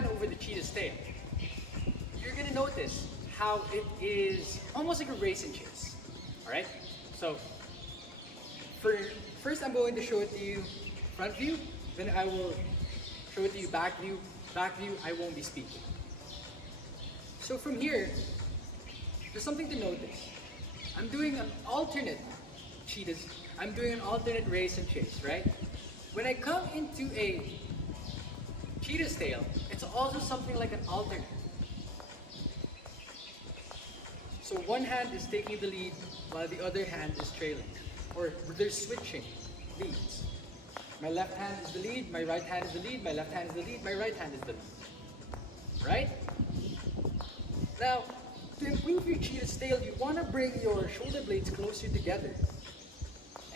hand over the cheetah's tail, you're gonna notice how it is almost like a race and chase. Alright? So first I'm going to show it to you front view, then I will show it to you back view. Back view, I won't be speaking. So from here, there's something to notice. I'm doing an alternate I'm doing an alternate race and chase, right? When I come into a cheetah's tail, it's also something like an alternate. So one hand is taking the lead while the other hand is trailing. Or they're switching leads. My left hand is the lead, my right hand is the lead, my left hand is the lead, my right hand is the lead. Right? Now, to improve your cheetah's tail, you want to bring your shoulder blades closer together.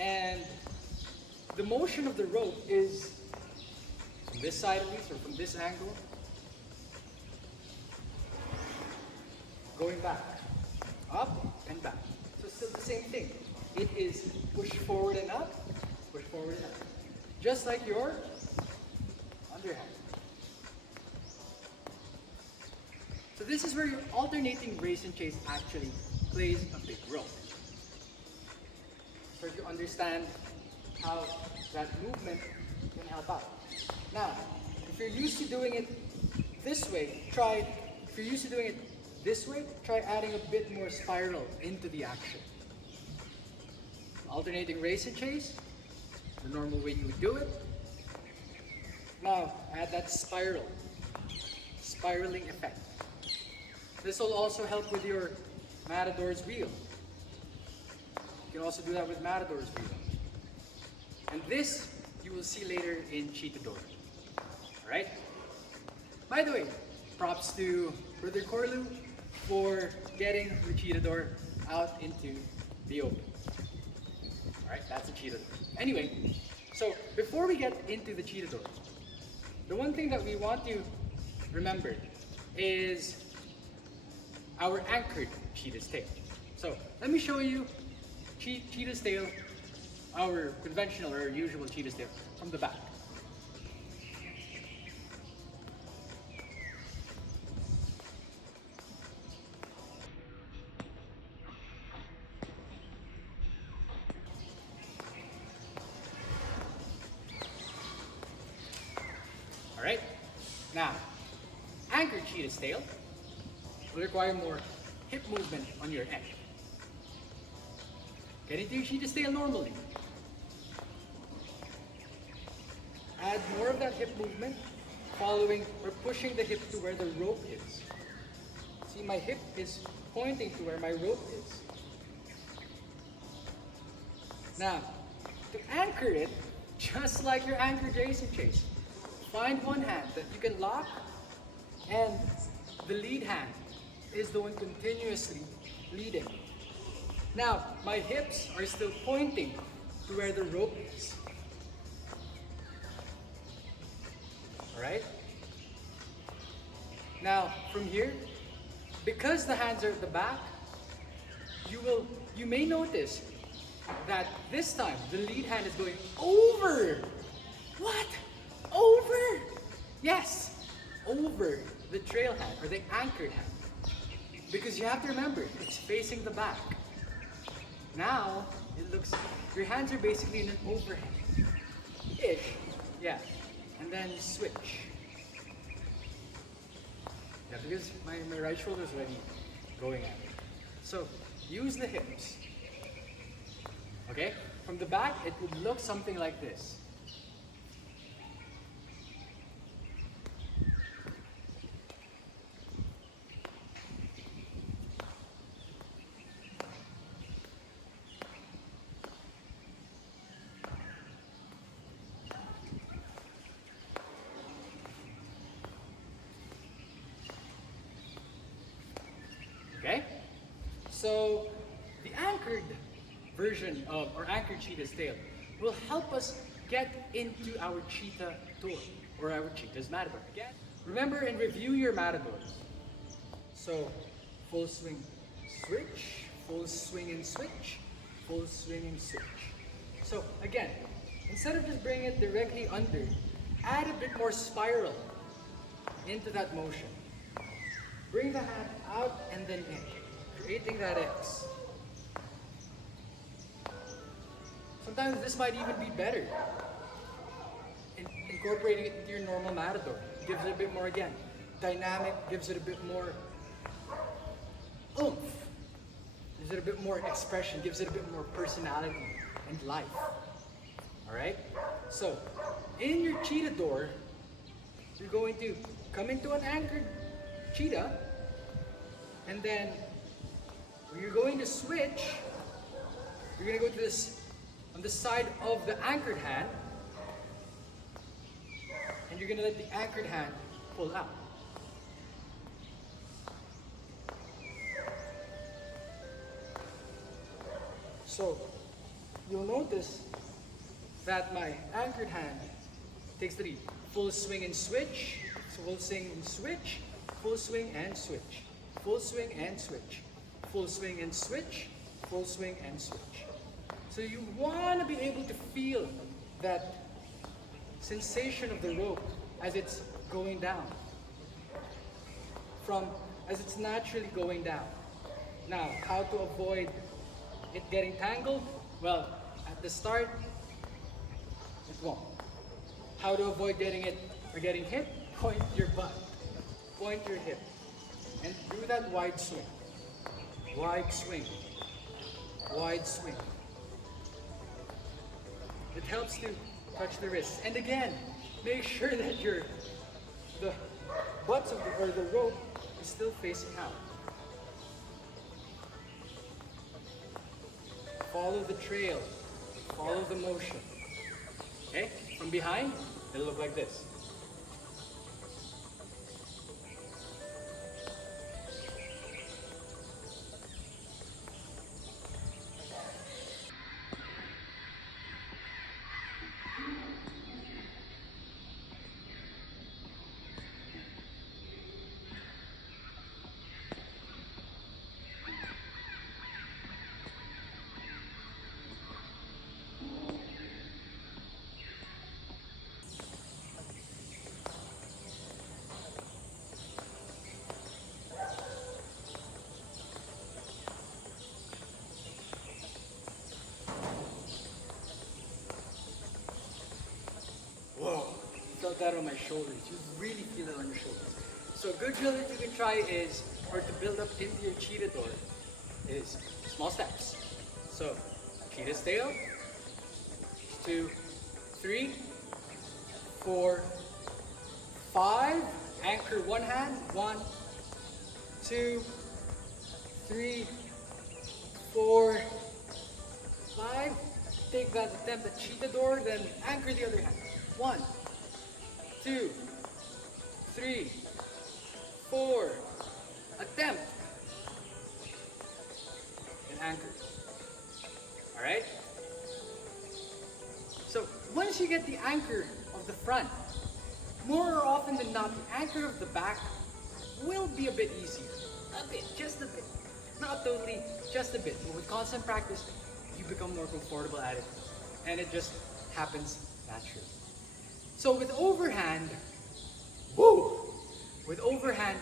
And the motion of the rope is from this side at least, or from this angle, going back, up and back. So it's still the same thing. It is push forward and up, push forward and up. Just like your underhand. So this is where your alternating race and chase actually plays a big role. So you understand how that movement can help out. Now, if you're used to doing it this way, try adding a bit more spiral into the action. Alternating race and chase, the normal way you would do it. Now, add that spiraling effect. This will also help with your Matador's wheel. You can also do that with Matador's wheel. And this, you will see later in Cheetador. Alright? By the way, props to Brother Corlu for getting the Cheetador out into the open. Alright, that's a Cheetador. Anyway, so before we get into the Cheetador, the one thing that we want to remember is our anchored cheetah's tail. So let me show you cheetah's tail, our conventional or usual cheetah's tail from the back. Alright, now anchored cheetah's tail will require more hip movement on your end. Get into your cheetah's tail normally. Add more of that hip movement, following or pushing the hip to where the rope is. See, my hip is pointing to where my rope is. Now, to anchor it, just like your anchored race and chase, find one hand that you can lock, and the lead hand is the one continuously leading. Now, my hips are still pointing to where the rope is. Alright? Now, from here, because the hands are at the back, you may notice that this time the lead hand is going over. What? Over? Yes, over the trail hand or the anchored hand. Because you have to remember, it's facing the back. Now, it looks, your hands are basically in an overhand-ish. Yeah, and then switch. Yeah, because my right shoulder is already going at it. So, use the hips. Okay? From the back, it would look something like this. Okay? So, the anchored version of, or anchored cheetah's tail, will help us get into our Cheetador, or our cheetah's matador. Again, remember and review your matadors. So, full swing, switch, full swing and switch, full swing and switch. So, again, instead of just bringing it directly under, add a bit more spiral into that motion. Bring the hand out and then in, creating that X. Sometimes this might even be better. Incorporating it into your normal matador gives it a bit more, again, dynamic, gives it a bit more oomph, gives it a bit more expression, gives it a bit more personality and life. Alright? So, in your Cheetador, you're going to come into an anchored cheetah, and then you're going to switch. You're going to go to this on the side of the anchored hand, and you're going to let the anchored hand pull out. So you'll notice that my anchored hand takes the lead. Full swing and switch, so full swing and switch, full swing and switch, full swing and switch, full swing and switch, full swing and switch. So you want to be able to feel that sensation of the rope as it's going down, as it's naturally going down. Now, how to avoid it getting tangled? Well, at the start, it won't. How to avoid getting it or getting hit? Point your butt, point your hip, and do that wide swing, wide swing, wide swing. It helps to touch the wrists. And again, make sure that the butts of the rope is still facing out. Follow the trail, follow the motion. Okay? From behind, it'll look like this. Whoa, felt that on my shoulders. You really feel it on your shoulders. So a good drill that you can try is, or to build up into your Cheetador, is small steps. So, Cheetahs Tail, 2, 3, 4, 5, anchor one hand, 1, 2, 3, 4, 5, take that attempt at Cheetador, then anchor the other hand. 1, 2, 3, 4, attempt, and anchor. Alright? So once you get the anchor of the front, more often than not, the anchor of the back will be a bit easier. A bit, just a bit. Not totally, just a bit. But with constant practice, you become more comfortable at it. And it just happens naturally. So with overhand, with overhand,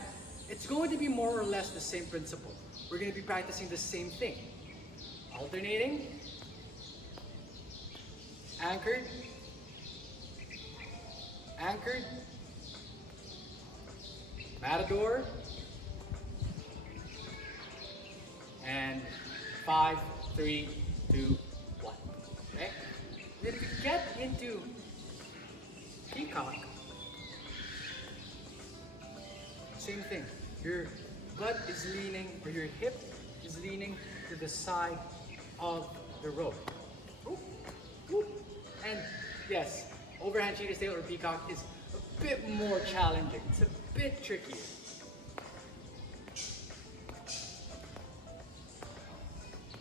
it's going to be more or less the same principle. We're going to be practicing the same thing. Alternating, anchored, anchored, matador, and 5, 3, 2, 1. Okay? Then if you get into Peacock, same thing. Your butt is leaning, or your hip is leaning to the side of the rope. Whoop, whoop. And yes, overhand Cheetahs Tail or Peacock is a bit more challenging. It's a bit trickier.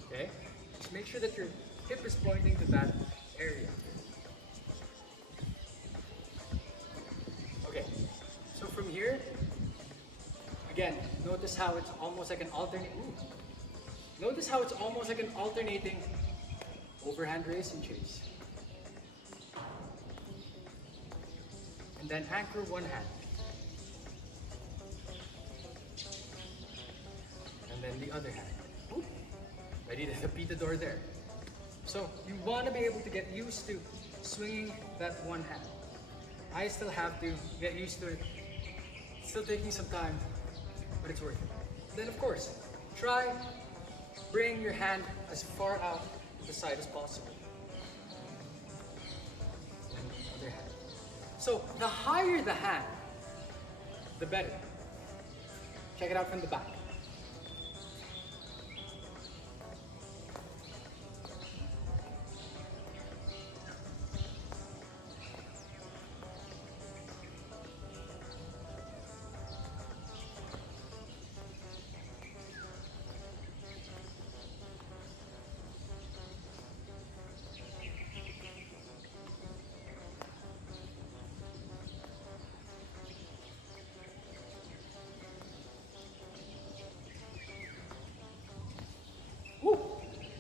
Okay? Just make sure that your hip is pointing to that area. Okay, so from here, again, notice how it's almost like an Notice how it's almost like an alternating overhand race and chase. And then anchor one hand. and then the other hand. Oop. Ready to the Peatador there. So you want to be able to get used to swinging that one hand. I still have to get used to it. It's still taking some time, but it's worth it. Then of course, try bring your hand as far out to the side as possible. And the other hand. So the higher the hand, the better. Check it out from the back.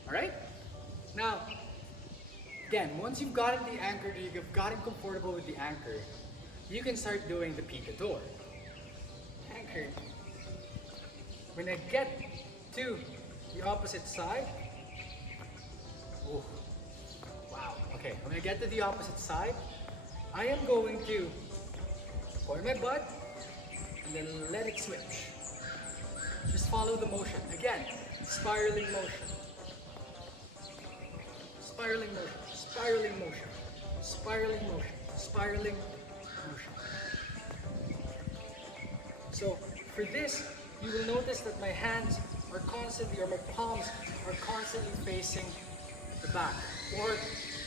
Alright? Now, again, once you've gotten the anchor, you've gotten comfortable with the anchor, you can start doing the Peatador. Anchor. When I get to the opposite side, oh, wow, okay, when I get to the opposite side, I am going to point my butt and then let it switch. Just follow the motion. Again, spiraling motion. Spiraling motion, spiraling motion, spiraling motion, spiraling motion. So for this, you will notice that my hands are constantly, or my palms are constantly facing the back. Or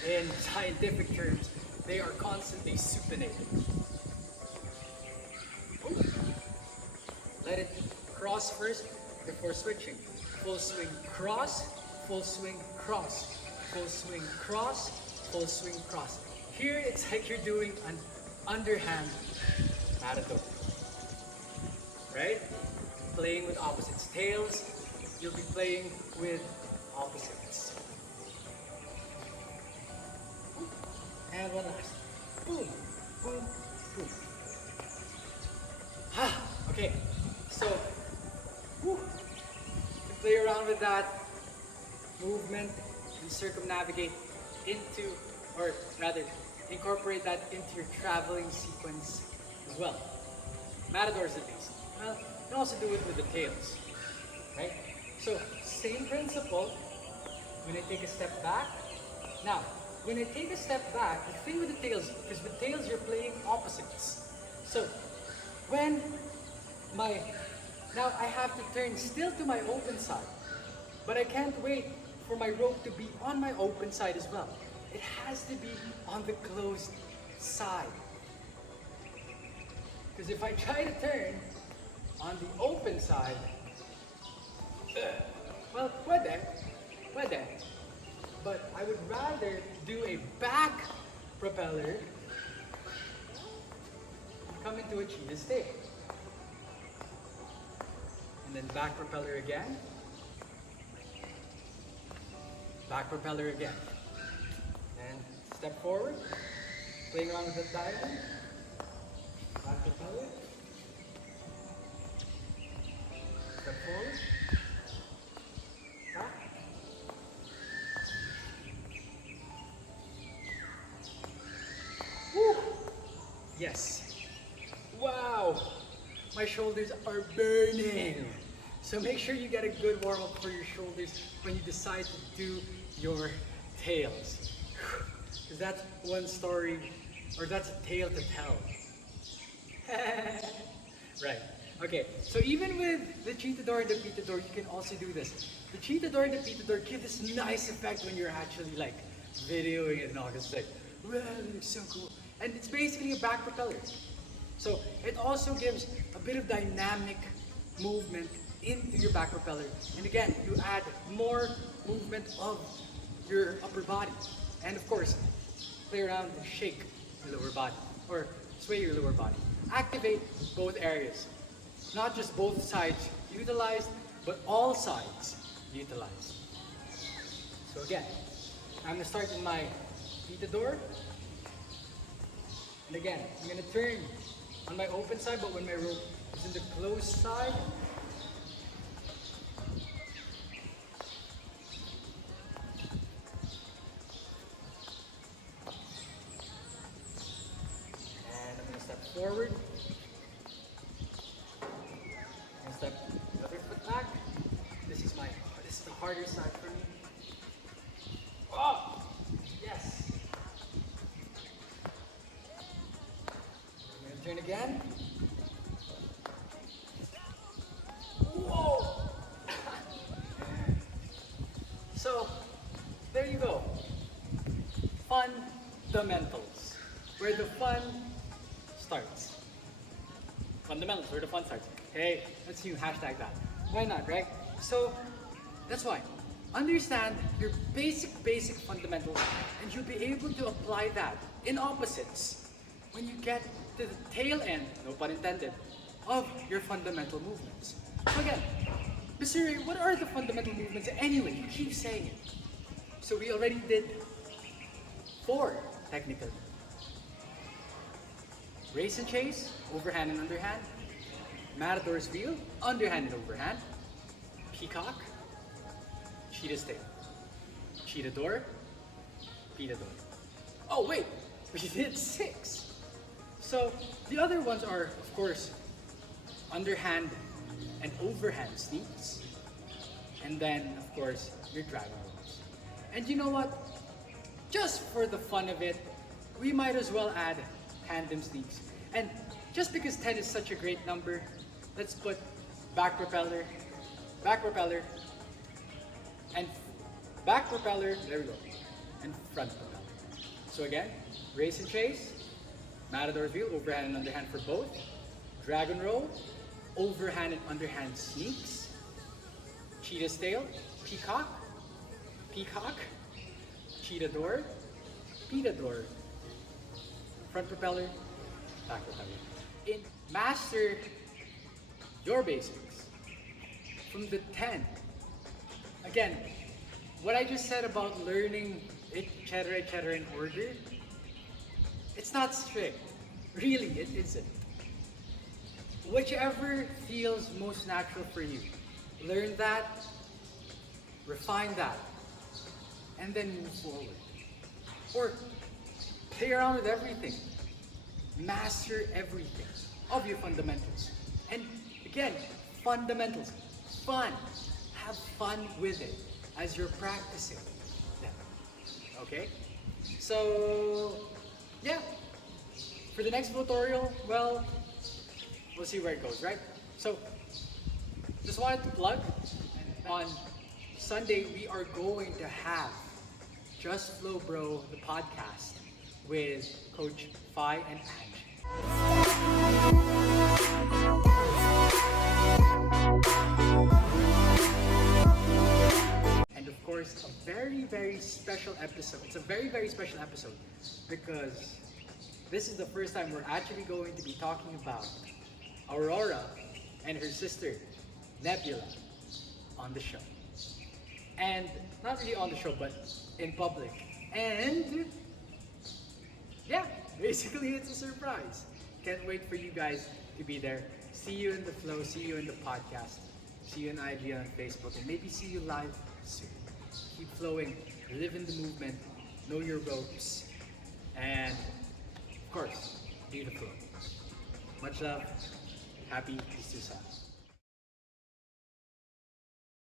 in scientific terms, they are constantly supinated. Let it cross first before switching. Full swing cross, full swing cross. Full swing cross, full swing cross. Here it's like you're doing an underhand matador. Right? Playing with opposites. Tails, you'll be playing with opposites. And one last. Boom, boom, boom. Okay, so you can play around with that movement. Circumnavigate into, or rather, incorporate that into your traveling sequence as well. Matadors at least. Well, you can also do it with the tails, right? So, same principle when I take a step back. Now, when I take a step back, the thing with the tails, because with tails you're playing opposites. So, when now I have to turn still to my open side, but I can't wait for my rope to be on my open side as well. It has to be on the closed side. Because if I try to turn on the open side, well, pwede. But I would rather do a back propeller and come into a Cheetahs Tail. And then back propeller again. Back propeller again. And step forward. Playing around with the diamond. Back propeller. Step forward. Back. Woo! Yes. Wow! My shoulders are burning. So make sure you get a good warm up for your shoulders when you decide to do your tails. Because that's one story, or that's a tale to tell. Right. Okay, so even with the Cheetador and the Peatador, you can also do this. The Cheetador and the Peatador give this nice effect when you're actually like videoing it and all. It's like, wow, it's so cool. And it's basically a back propeller. So it also gives a bit of dynamic movement into your back propeller. And again, you add more movement of your upper body. And of course, play around and shake your lower body, or sway your lower body. Activate both areas. Not just both sides utilized, but all sides utilized. So again, I'm gonna start in my Peatador. And again, I'm gonna turn on my open side, but when my rope is in the closed side, forward. And step the other foot back. This is the harder side for me. Oh! Yes. I'm gonna turn again. Whoa! So, there you go. Fundamentals, where the fun starts. Fundamentals, where the fun starts. Hey, let's new hashtag that. Why not, right? So, that's why. Understand your basic fundamentals, and you'll be able to apply that in opposites when you get to the tail end, no pun intended, of your fundamental movements. So again, Mr. Ray, what are the fundamental movements anyway? You keep saying it. So we already did 4 technically. Race and chase, overhand and underhand. Matador's wheel, underhand and overhand. Peacock, Cheetahs Tail. Cheetador, Peatador. Oh wait, we did 6. So the other ones are, of course, underhand and overhand sneaks. And then, of course, your dragon rolls. And you know what? Just for the fun of it, we might as well add tandem sneaks. And just because 10 is such a great number, let's put back propeller, and back propeller, there we go, and front propeller. So again, race and chase, Matador's wheel, overhand and underhand for both, dragon roll, overhand and underhand sneaks, Cheetah's Tail, Peacock, Cheetador, Peatador, front propeller, back propeller. Master your basics from the 10. Again, what I just said about learning it, etc. in order, it's not strict. Really, it isn't. Whichever feels most natural for you, learn that, refine that, and then move forward. Or play around with everything. Master everything of your fundamentals. And again, fundamentals. Fun. Have fun with it as you're practicing them. Okay? So, yeah. For the next tutorial, well, we'll see where it goes, right? So, just wanted to plug. On Sunday, we are going to have Just Flow Bro, the podcast, with Coach Fi and Ange. And of course, a very special episode. It's a very special episode because this is the first time we're actually going to be talking about Aurora and her sister, Nebula, on the show. And not really on the show, but in public. And yeah, basically it's a surprise. Can't wait for you guys to be there. See you in the flow, see you in the podcast, see you in IG on Facebook, and maybe see you live soon. Keep flowing, live in the movement, know your ropes, and of course, be the flow. Much love, happy Easter Sunday.